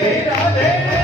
Radhe Radhe